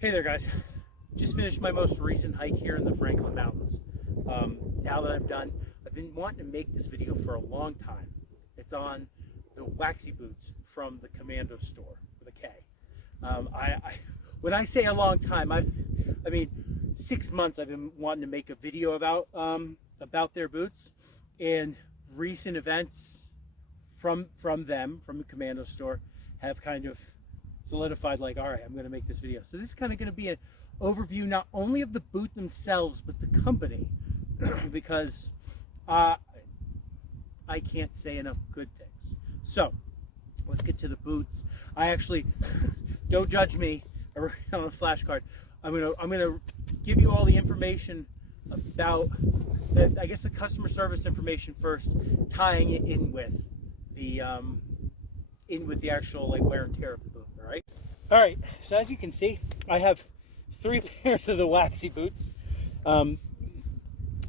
Hey there guys, just finished my most recent hike here in the Franklin Mountains. Now that I'm done, I've been wanting to make this video for a long time. It's on the Waxi Boots from the KommandoStore with a K. When I say a long time, I mean 6 months I've been wanting to make a video about their boots, and recent events from the KommandoStore have kind of solidified, like, all right, I'm going to make this video. So this is kind of going to be an overview not only of the boot themselves but the company, because I can't say enough good things. So let's get to the boots. I actually don't judge me on a flashcard. I'm gonna give you all the information about I guess the customer service information first, tying it in with the actual, like, wear and tear of the boot. All right, so as you can see, I have 3 pairs of the Waxi Boots,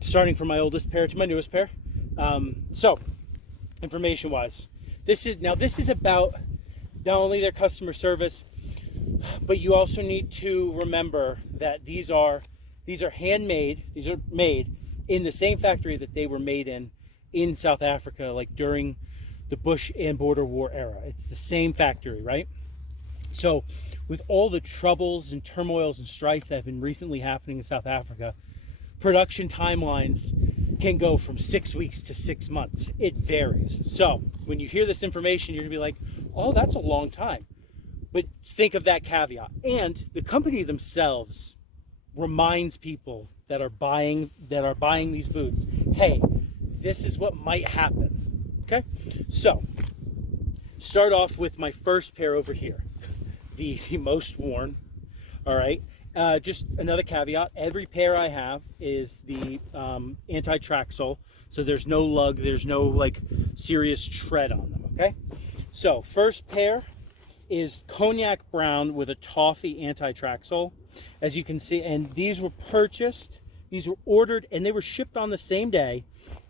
starting from my oldest pair to my newest pair. So information wise, this is about not only their customer service, but you also need to remember that these are handmade. These are made in the same factory that they were made in South Africa, like during the Bush and Border War era. It's the same factory, right? So with all the troubles and turmoils and strife that have been recently happening in South Africa, production timelines can go from 6 weeks to 6 months. It varies. So when you hear this information, you're gonna be like, oh, that's a long time. But think of that caveat. And the company themselves reminds people that are buying these boots, hey, this is what might happen. Okay? So start off with my first pair over here. The most worn. All right, just another caveat, every pair I have is the anti-track sole, so there's no lug, there's no like serious tread on them. Okay, so first pair is cognac brown with a toffee anti-track sole, as you can see, and these were ordered, and they were shipped on the same day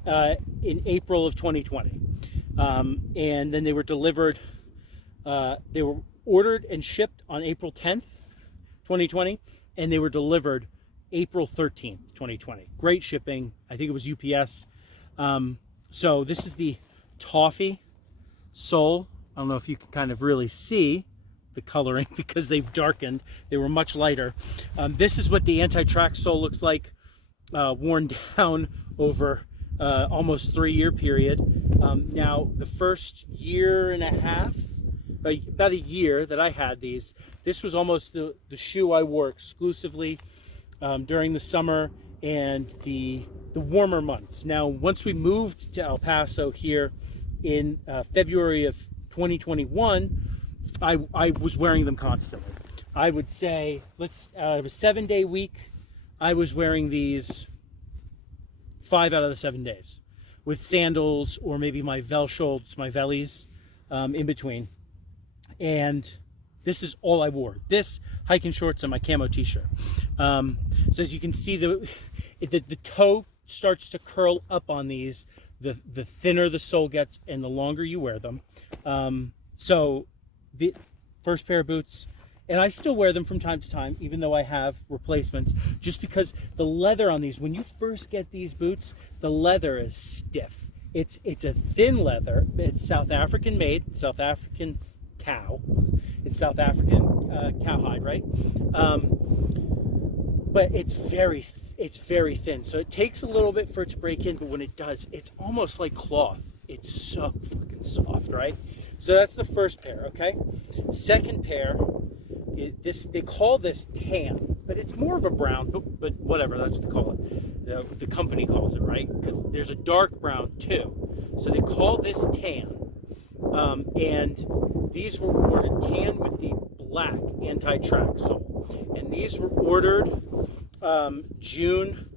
in April of 2020, and then they were delivered, they were ordered and shipped on April 10th, 2020, and they were delivered April 13th, 2020. Great shipping. I think it was UPS. So this is the toffee sole. I don't know if you can kind of really see the coloring because they've darkened. They were much lighter. This is what the anti-track sole looks like, worn down over almost 3-year period. Now, the first year and a half, about a year that I had these, this was almost the shoe I wore exclusively during the summer and the warmer months. Now, once we moved to El Paso here in February of 2021, I was wearing them constantly. I would say, out of a 7-day week, I was wearing these 5 out of the 7 days, with sandals or maybe my Velshulds, my Vellies in between. And this is all I wore. This, hiking shorts, and my camo t-shirt. So as you can see, the toe starts to curl up on these, the thinner the sole gets and the longer you wear them. So the first pair of boots, and I still wear them from time to time, even though I have replacements, just because the leather on these, when you first get these boots, the leather is stiff. It's a thin leather. It's South African made, South African cow. It's South African cowhide, right? But it's very thin, so it takes a little bit for it to break in, but when it does, it's almost like cloth. It's so fucking soft, right? So that's the first pair. Okay, second pair, they call this tan, but it's more of a brown, but whatever, that's what they call it. The company calls it, right? Because there's a dark brown too, so they call this tan. And these were ordered tan with the black anti-track sole, and these were ordered June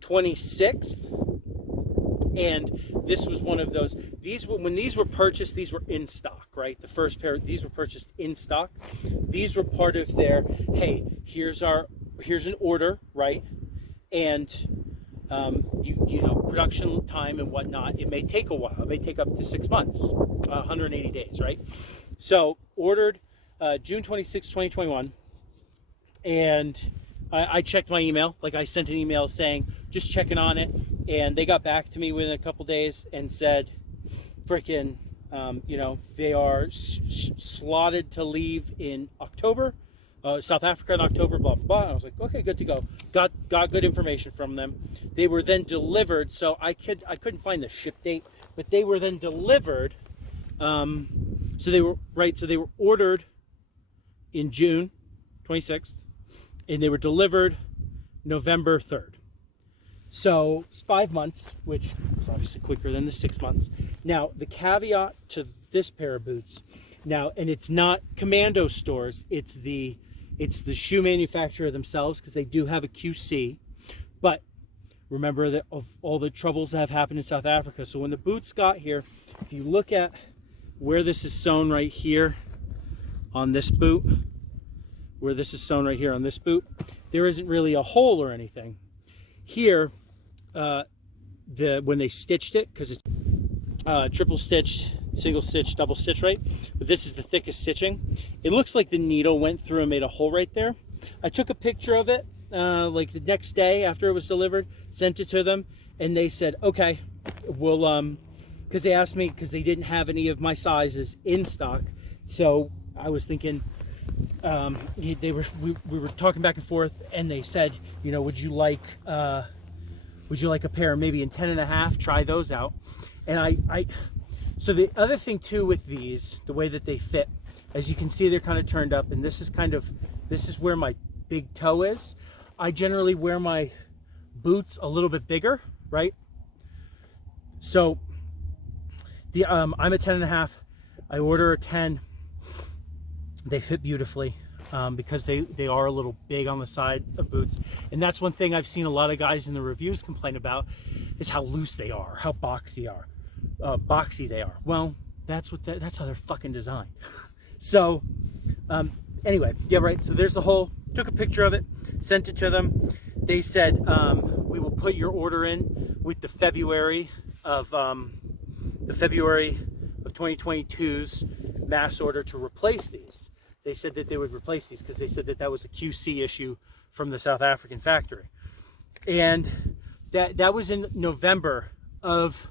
26th, and this was one of those. When these were purchased, these were in stock, right? The first pair, these were purchased in stock. These were part of their, hey, here's an order, right? And you know, production time and whatnot, it may take a while. It may take up to 6 months, 180 days, right? So ordered June 26, 2021, and I checked my email. Like, I sent an email saying, just checking on it. And they got back to me within a couple days and said, freaking, you know, they are slotted to leave in October, South Africa in October, blah, blah, blah. I was like, okay, good to go. Got good information from them. They were then delivered. So I couldn't find the ship date, but they were then delivered. So they were ordered in June 26th, and they were delivered November 3rd. So it's 5 months, which is obviously quicker than the 6 months. Now, the caveat to this pair of boots, now, and it's not Commando stores, it's the shoe manufacturer themselves, because they do have a QC. But remember that of all the troubles that have happened in South Africa. So when the boots got here, if you look at where this is sewn right here on this boot, where this is sewn right here on this boot, there isn't really a hole or anything. Here, when they stitched it, because it's triple stitch, single stitch, double stitch, right? But this is the thickest stitching. It looks like the needle went through and made a hole right there. I took a picture of it like the next day after it was delivered, sent it to them, and they said, okay, we'll, because they asked me, because they didn't have any of my sizes in stock. So I was thinking, we were talking back and forth, and they said, you know, would you like a pair maybe in 10.5? Try those out. And so the other thing too with these, the way that they fit, as you can see, they're kind of turned up, and this is where my big toe is. I generally wear my boots a little bit bigger, right? So I'm a 10.5. I order a 10. They fit beautifully because they are a little big on the side of boots. And that's one thing I've seen a lot of guys in the reviews complain about, is how loose they are, how boxy they are. Well, that's how they're fucking designed. So anyway, yeah, right. So there's the hole. Took a picture of it, sent it to them. They said, we will put your order in with the February of 2022's mass order to replace these. They said that they would replace these because they said that was a QC issue from the South African factory. And that was in November of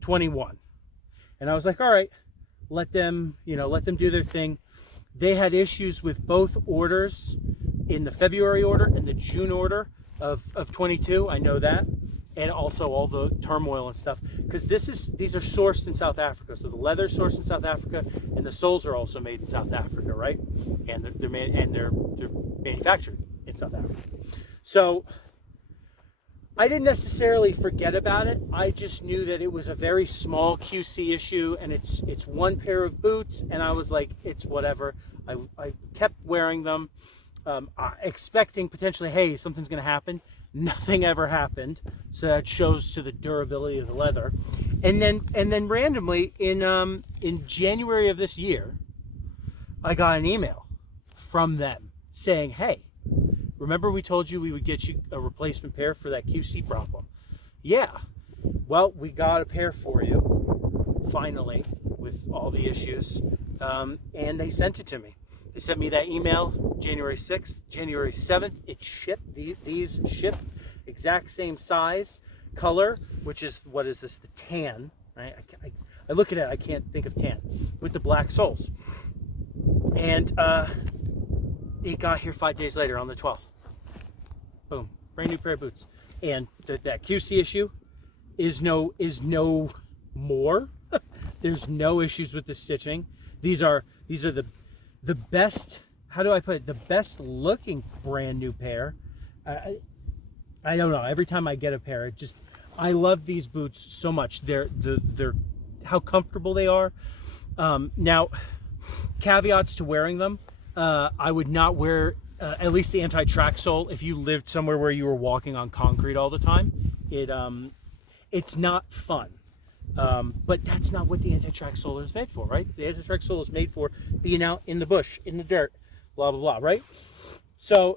21. And I was like, all right, let them do their thing. They had issues with both orders, in the February order and the June order of 22. I know that. And also all the turmoil and stuff, because these are sourced in South Africa. So the leather's sourced in South Africa, and the soles are also made in South Africa, right? And they're manufactured in South Africa. So I didn't necessarily forget about it. I just knew that it was a very small QC issue, and it's one pair of boots, and I was like, it's whatever. I kept wearing them, expecting potentially, hey, something's going to happen. Nothing ever happened, so that shows to the durability of the leather. And then randomly in January of this year, I got an email from them saying, hey, remember we told you we would get you a replacement pair for that QC problem? Yeah, well, we got a pair for you finally with all the issues, and they sent it to me. They sent me that email January 6th, January 7th. It shipped. These shipped, exact same size, color, which is, what is this? The tan, right? I look at it, I can't think of tan, with the black soles. And it got here 5 days later on the 12th. Boom, brand new pair of boots. And that QC issue is no more. There's no issues with the stitching. These are the best, how do I put it, the best looking brand new pair. I don't know, every time I get a pair, I love these boots so much. They're how comfortable they are. Now, caveats to wearing them, I would not wear at least the anti-track sole if you lived somewhere where you were walking on concrete all the time. It's not fun. But that's not what the anti-track sole is made for, right? The anti-track sole is made for being out in the bush, in the dirt, blah, blah, blah, right? So,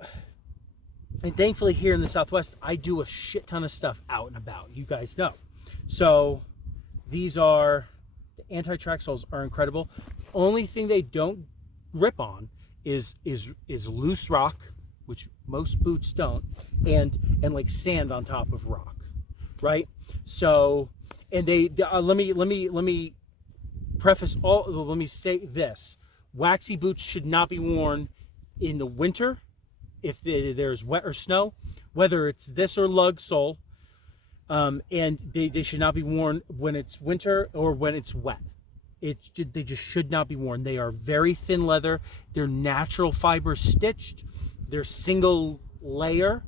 and thankfully here in the Southwest, I do a shit ton of stuff out and about. You guys know. So the anti-track soles are incredible. Only thing they don't grip on is loose rock, which most boots don't, and like sand on top of rock, right? So, and let me preface all. Let me say this: waxy boots should not be worn in the winter if there's wet or snow, whether it's this or lug sole, and they should not be worn when it's winter or when it's wet. They just should not be worn. They are very thin leather. They're natural fiber stitched. They're single layer.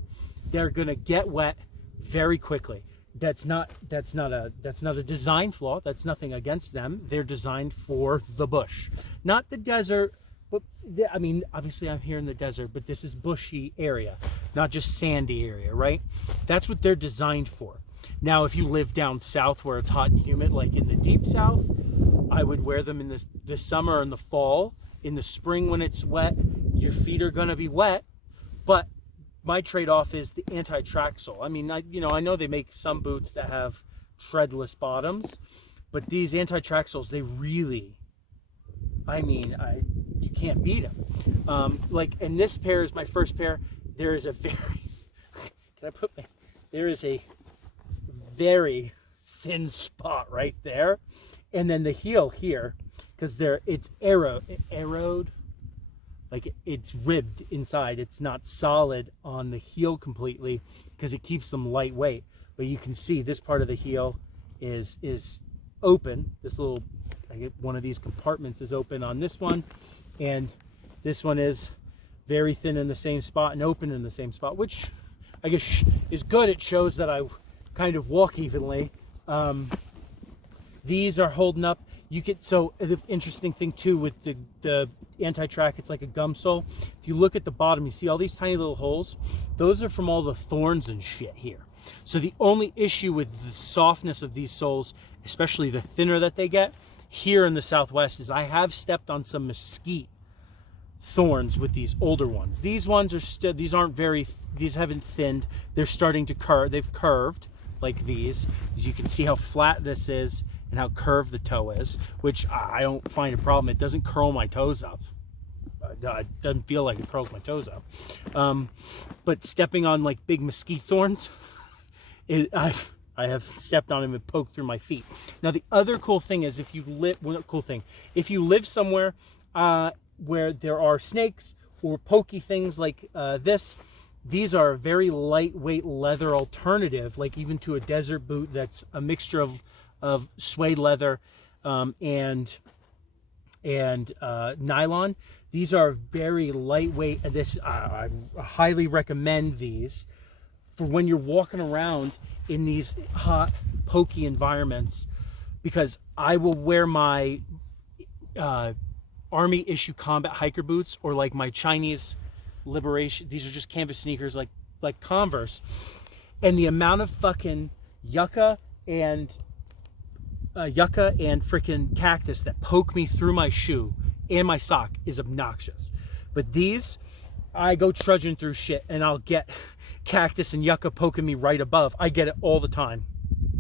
They're gonna get wet very quickly. That's not a design flaw. That's nothing against them. They're designed for the bush, not the desert. But I mean, obviously I'm here in the desert, but this is bushy area, not just sandy area, right? That's what they're designed for. Now, if you live down south where it's hot and humid, like in the deep south, I would wear them in the summer and the fall. In the spring when it's wet, your feet are gonna be wet, but my trade-off is the anti-track sole. I mean, I know they make some boots that have treadless bottoms, but these anti-track soles, they really, you can't beat them. Like, and this pair is my first pair. There is a very thin spot right there, and then the heel here, because it's arrowed, like it's ribbed inside. It's not solid on the heel completely because it keeps them lightweight. But you can see this part of the heel is open. This little, one of these compartments is open on this one, and this one is very thin in the same spot and open in the same spot, which I guess is good. It shows that I kind of walk evenly. These are holding up. So the interesting thing too with the anti-track, it's like a gum sole. If you look at the bottom, you see all these tiny little holes. Those are from all the thorns and shit here. So the only issue with the softness of these soles, especially the thinner that they get here in the Southwest, is I have stepped on some mesquite thorns with these older ones. These ones are these haven't thinned. They're starting to curve. They've curved like these. As you can see how flat this is and how curved the toe is, which I don't find a problem. It doesn't curl my toes up. It doesn't feel like it curls my toes up. But stepping on like big mesquite thorns, I have stepped on them and poked through my feet. Now the other cool thing is if you live somewhere where there are snakes or pokey things like this, these are a very lightweight leather alternative, like even to a desert boot that's a mixture of suede leather and nylon. These are very lightweight. I highly recommend these for when you're walking around in these hot, pokey environments, because I will wear my Army issue combat hiker boots or like my Chinese Liberation. These are just canvas sneakers like Converse, and the amount of fucking yucca and freaking cactus that poke me through my shoe and my sock is obnoxious. But these, I go trudging through shit and I'll get cactus and yucca poking me right above. I get it all the time.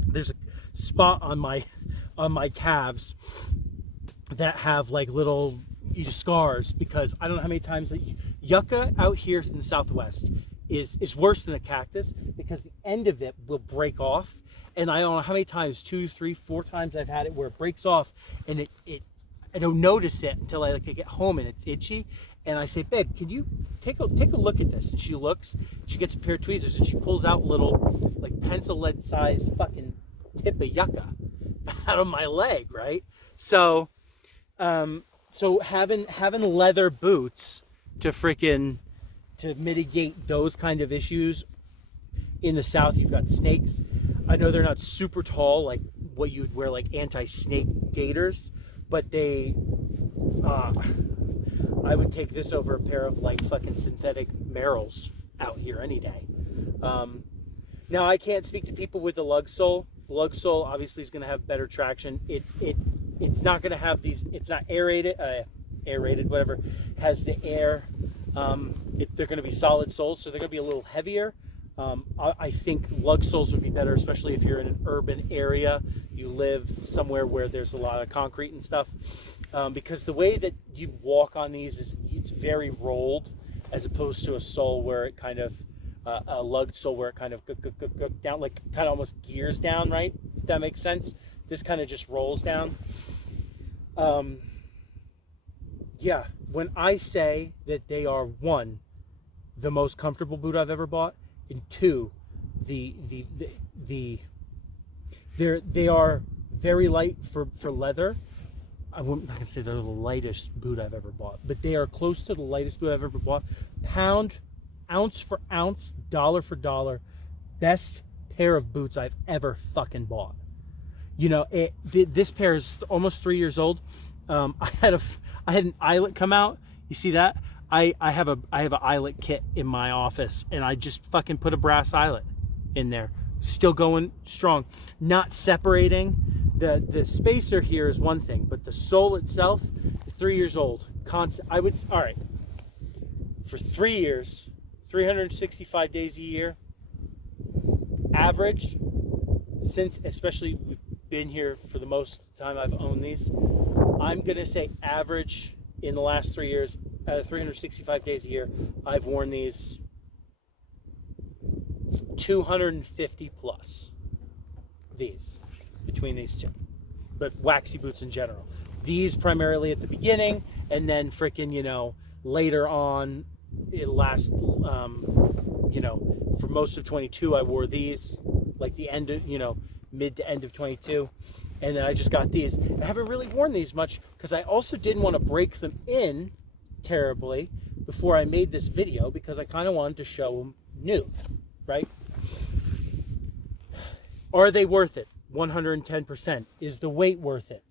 There's a spot on my calves that have like little scars because I don't know how many times that yucca out here in the Southwest is worse than a cactus because the end of it will break off. And I don't know how many times, 2, 3, 4 times I've had it where it breaks off and I don't notice it until I get home and it's itchy. And I say, babe, can you take a look at this? And she looks, she gets a pair of tweezers and she pulls out little like pencil lead size fucking tip of yucca out of my leg, right? So having leather boots to mitigate those kind of issues. In the South, you've got snakes. I know they're not super tall, like what you would wear, like anti-snake gaiters, but I would take this over a pair of like fucking synthetic Merrells out here any day. Now I can't speak to people with the lug sole. The lug sole obviously is going to have better traction. It's not going to have these. It's not aerated, whatever. Has the air. They're going to be solid soles, so they're going to be a little heavier. I think lug soles would be better, especially if you're in an urban area, you live somewhere where there's a lot of concrete and stuff, because the way that you walk on these it's very rolled. as opposed to a sole where it kind of, a lugged sole where it kind of down, like kind of almost gears down, right? If that makes sense. This kind of just rolls down. Yeah, when I say that they are, one, the most comfortable boot I've ever bought, and two, they are very light for leather. I'm not gonna say they're the lightest boot I've ever bought, but they are close to the lightest boot I've ever bought. Pound, ounce for ounce, dollar for dollar, best pair of boots I've ever fucking bought. You know, this pair is almost 3 years old. I had an eyelet come out. You see that? I have an eyelet kit in my office, and I just fucking put a brass eyelet in there. Still going strong, not separating. The spacer here is one thing, but the sole itself is 3 years old. Constant. All right. For 3 years, 365 days a year, average, since especially we've been here for the most time I've owned these, I'm gonna say average in the last 3 years, 365 days a year, I've worn these 250 plus. Between these two, but Waxi Boots in general. These primarily at the beginning, and then freaking, you know, later on, it last, you know, for most of 22, I wore these, like the end of, you know, mid to end of 22, and then I just got these. I haven't really worn these much because I also didn't want to break them in terribly before I made this video, because I kind of wanted to show them new, right? Are they worth it? 110%. Is the weight worth it?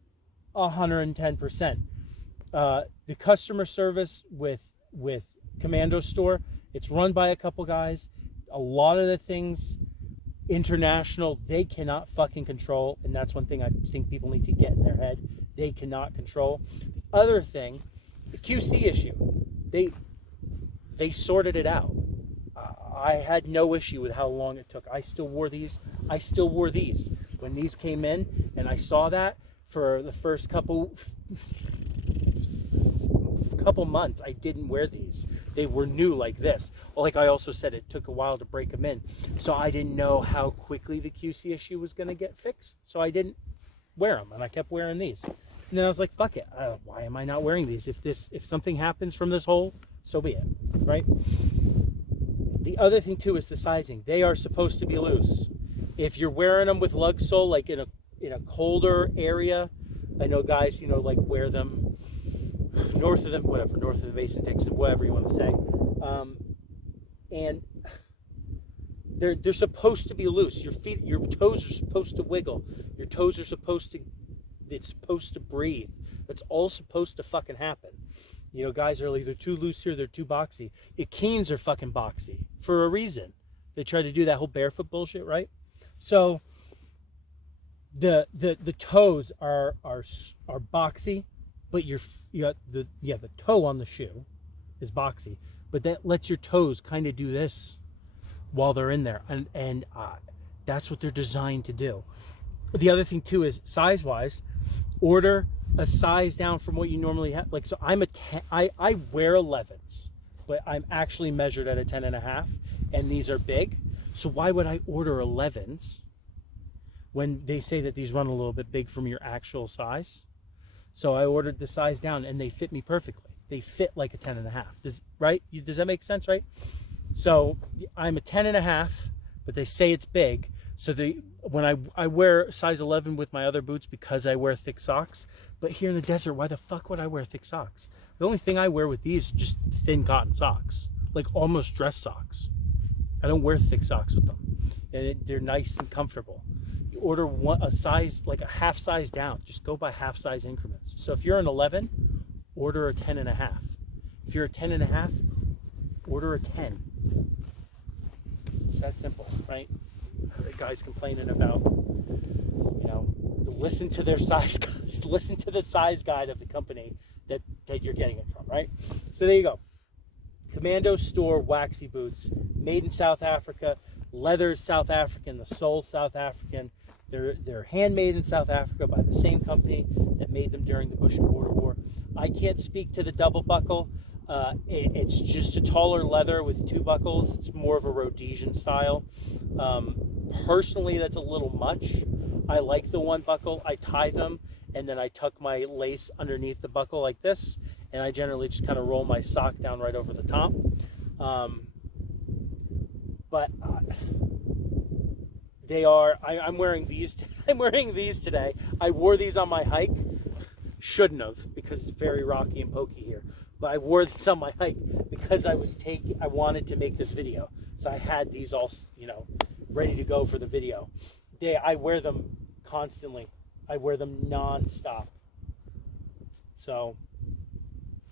110%. The customer service with KommandoStore, it's run by a couple guys. A lot of the things international, they cannot fucking control, and that's one thing I think people need to get in their head. They cannot control. The other thing, the QC issue, they sorted it out. I had no issue with how long it took. I still wore these. When these came in and I saw that, for the first couple months, I didn't wear these. They were new like this. Like I also said, it took a while to break them in. So I didn't know how quickly the QC issue was going to get fixed. So I didn't wear them, and I kept wearing these. And then I was like, fuck it. Why am I not wearing these? If something happens from this hole, so be it, right? The other thing too is the sizing. They are supposed to be loose. If you're wearing them with lug sole, like in a colder area, I know guys, you know, like wear them north of the Mason-Dixon, whatever you want to say, and they're supposed to be loose. Your toes are supposed to wiggle. Your toes are supposed to, it's supposed to breathe. That's all supposed to fucking happen. You know, guys are either too loose here, they're too boxy. Your Keens are fucking boxy for a reason. They try to do that whole barefoot bullshit, right? So the toes are boxy, but you got the toe on the shoe is boxy, but that lets your toes kind of do this while they're in there, and that's what they're designed to do. The other thing too is size wise, order a size down from what you normally have. Like, so I'm a 10, I wear 11s, but I'm actually measured at a 10.5, and these are big. So why would I order 11s when they say that these run a little bit big from your actual size? So I ordered the size down, and they fit me perfectly. They fit like a 10.5. Does that make sense, right? So I'm a 10.5, but they say it's big. So when I wear size 11 with my other boots because I wear thick socks, but here in the desert, why the fuck would I wear thick socks? The only thing I wear with these is just thin cotton socks, like almost dress socks. I don't wear thick socks with them, and they're nice and comfortable. You order a size, like a half size down. Just go by half size increments. So if you're an 11, order a 10.5. If you're a 10.5, order a 10. It's that simple, right? The guys complaining about, you know, listen to their size, listen to the size guide of the company that you're getting it from, right? So there you go. KommandoStore Waxi Boots, made in South Africa. Leather is South African, the sole's South African. They're handmade in South Africa by the same company that made them during the Bush and Border War. I can't speak to the double buckle. It's just a taller leather with 2 buckles. It's more of a Rhodesian style. Personally, that's a little much. I like the 1 buckle. I tie them, and then I tuck my lace underneath the buckle like this, and I generally just kind of roll my sock down right over the top. But they are. I'm wearing these. I'm wearing these today. I wore these on my hike. Shouldn't have, because it's very rocky and pokey here. But I wore these on my hike because I wanted to make this video. So I had these all, ready to go for the video. I wear them constantly. I wear them non-stop. So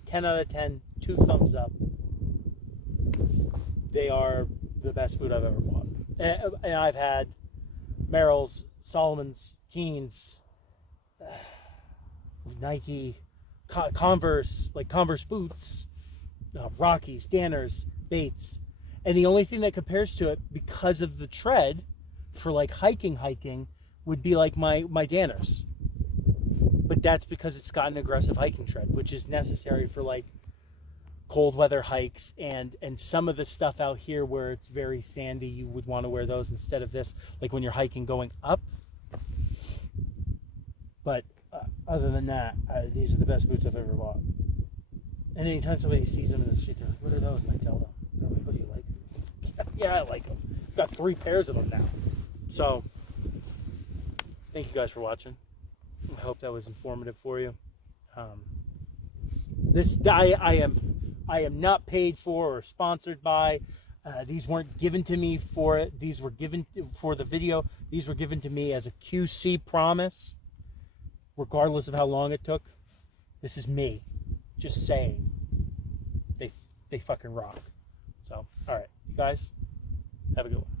10 out of 10, 2 thumbs up. They are the best boot I've ever bought. And I've had Merrell's, Salomon's, Keen's, Nike, Converse, like Converse boots, Rockies, Danners, Bates. And the only thing that compares to it, because of the tread, for like hiking, would be like my Danners. But that's because it's got an aggressive hiking tread, which is necessary for like cold weather hikes and some of the stuff out here where it's very sandy. You would want to wear those instead of this, like when you're hiking going up. But other than that, these are the best boots I've ever bought. And anytime somebody sees them in the street, they're like, "What are those?" And I tell them, they're like, "What do you like?" Yeah, I like them. I've got 3 pairs of them now. So, thank you guys for watching. I hope that was informative for you. I am not paid for or sponsored by. These weren't given to me for it. These were given for the video. These were given to me as a QC promise, regardless of how long it took. This is me just saying they fucking rock. So, all right, you guys, have a good one.